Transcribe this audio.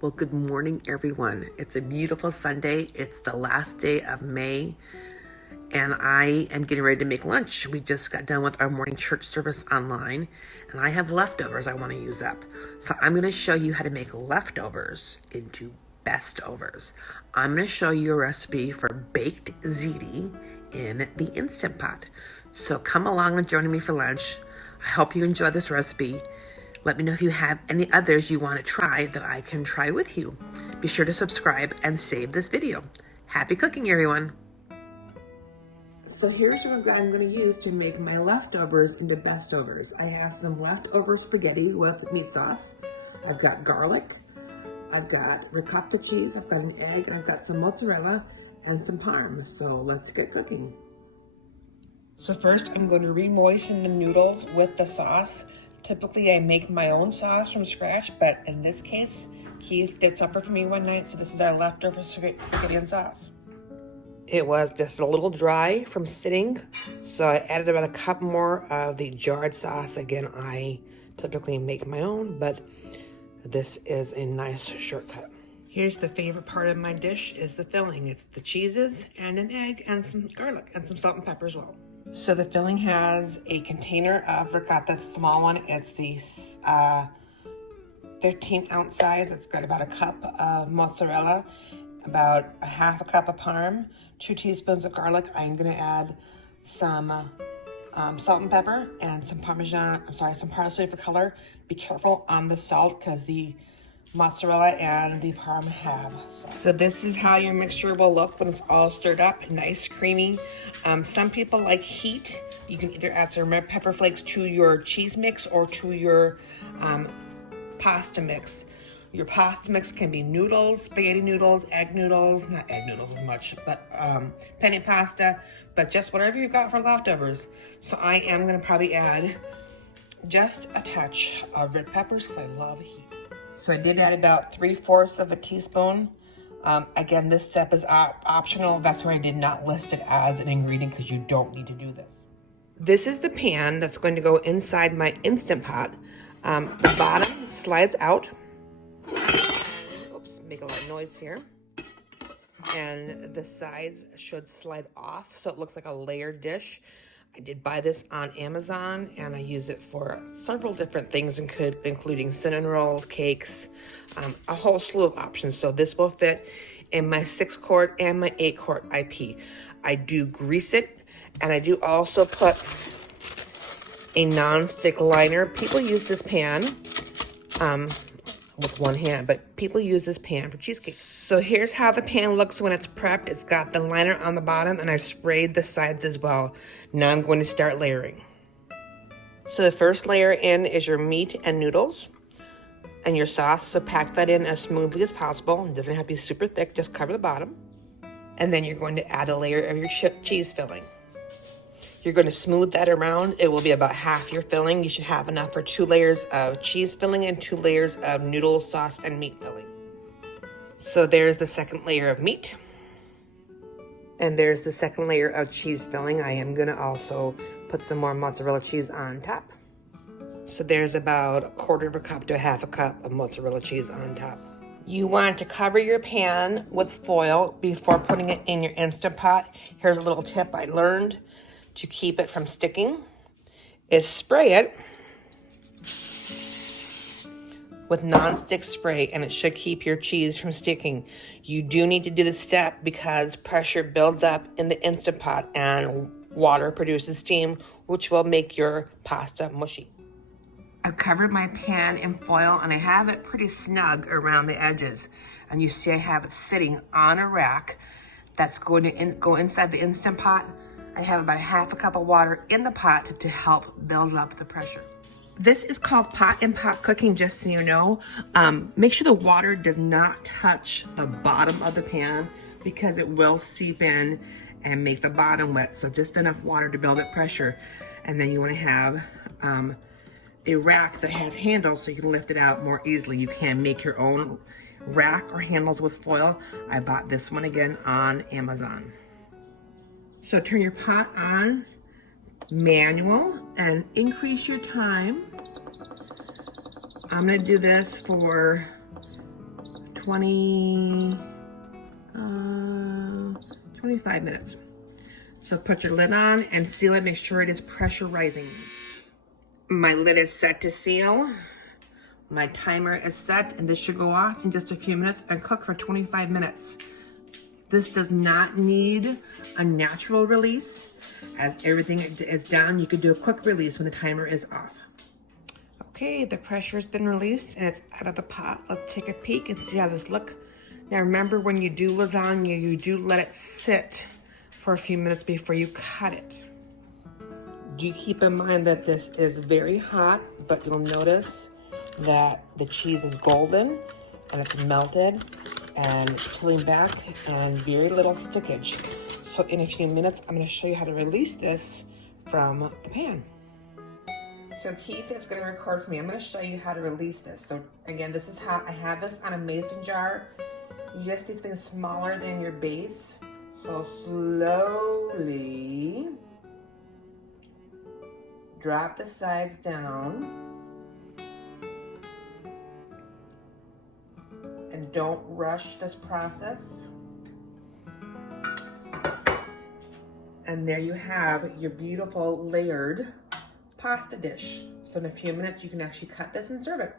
Well, good morning, everyone. It's a beautiful Sunday. It's the last day of May, and I am getting ready to make lunch. We just got done with our morning church service online, and I have leftovers I want to use up. So I'm going to show you how to make leftovers into bestovers. I'm going to show you a recipe for baked ziti in the Instant Pot. So come along and join me for lunch. I hope you enjoy this recipe. Let me know if you have any others you want to try that I can try with you. Be sure to subscribe and save this video. Happy cooking, everyone. So here's what I'm going to use to make my leftovers into bestovers. I have some leftover spaghetti with meat sauce. I've got garlic. I've got ricotta cheese. I've got an egg. And I've got some mozzarella and some parm. So let's get cooking. So first I'm going to re-moisten the noodles with the sauce. Typically, I make my own sauce from scratch, but in this case, Keith did supper for me one night, so this is our leftover spaghetti and sauce. It was just a little dry from sitting, so I added about a cup more of the jarred sauce. Again, I typically make my own, but this is a nice shortcut. Here's the favorite part of my dish is the filling. It's the cheeses and an egg and some garlic and some salt and pepper as well. So the filling has a container of ricotta, the small one. It's the 15-ounce size. It's got about a cup of mozzarella, about a half a cup of parm, 2 teaspoons of garlic. I'm gonna add some salt and pepper and some some parsley for color. Be careful on the salt because the mozzarella and the parm have salt. So this is how your mixture will look when it's all stirred up, nice creamy. Some people like heat. You can either add some red pepper flakes to your cheese mix or to your pasta mix. Your pasta mix can be noodles, spaghetti noodles, egg noodles, not egg noodles as much, but penne pasta, but just whatever you've got for leftovers. So I am gonna probably add just a touch of red peppers because I love heat. So I did add about 3/4 of a teaspoon. Again, this step is optional. That's why I did not list it as an ingredient because you don't need to do this. This is the pan that's going to go inside my Instant Pot. The bottom slides out. Oops, make a lot of noise here. And the sides should slide off so it looks like a layered dish. I did buy this on Amazon and I use it for several different things, including cinnamon rolls, cakes, a whole slew of options. So this will fit in my 6-quart and my 8-quart IP. I do grease it, and I do also put a non-stick liner. People use this pan with one hand, but people use this pan for cheesecake. So here's how the pan looks when it's prepped. It's got the liner on the bottom, and I sprayed the sides as well. Now I'm going to start layering. So the first layer in is your meat and noodles and your sauce. So pack that in as smoothly as possible. It doesn't have to be super thick, just cover the bottom. And then you're going to add a layer of your cheese filling. You're going to smooth that around. It will be about half your filling. You should have enough for 2 layers of cheese filling and 2 layers of noodle sauce and meat filling. So there's the second layer of meat. And there's the second layer of cheese filling. I am going to also put some more mozzarella cheese on top. So there's about 1/4 cup to 1/2 cup of mozzarella cheese on top. You want to cover your pan with foil before putting it in your Instant Pot. Here's a little tip I learned to keep it from sticking is spray it with non-stick spray, and it should keep your cheese from sticking. You do need to do this step because pressure builds up in the Instant Pot and water produces steam, which will make your pasta mushy. I've covered my pan in foil and I have it pretty snug around the edges. And you see I have it sitting on a rack that's going to go inside the Instant Pot. I have about 1/2 cup of water in the pot to help build up the pressure. This is called pot-in-pot cooking, just so you know. Make sure the water does not touch the bottom of the pan because it will seep in and make the bottom wet. So just enough water to build up pressure. And then you want to have a rack that has handles so you can lift it out more easily. You can make your own rack or handles with foil. I bought this one again on Amazon. So turn your pot on manual and increase your time. I'm gonna do this for 25 minutes. So put your lid on and seal it. Make sure it is pressure rising. My lid is set to seal. My timer is set, and this should go off in just a few minutes and cook for 25 minutes. This does not need a natural release. As everything is done, you could do a quick release when the timer is off. Okay, the pressure has been released and it's out of the pot. Let's take a peek and see how this looks. Now remember, when you do lasagna, you do let it sit for a few minutes before you cut it. Do keep in mind that this is very hot, but you'll notice that the cheese is golden and it's melted and pulling back and very little stickage. So in a few minutes, I'm going to show you how to release this from the pan. So Keith is going to record for me. I'm going to show you how to release this. So again, this is how I have this on a mason jar. You get these things smaller than your base. So slowly drop the sides down. And don't rush this process. And there you have your beautiful layered pasta dish. So in a few minutes, you can actually cut this and serve it.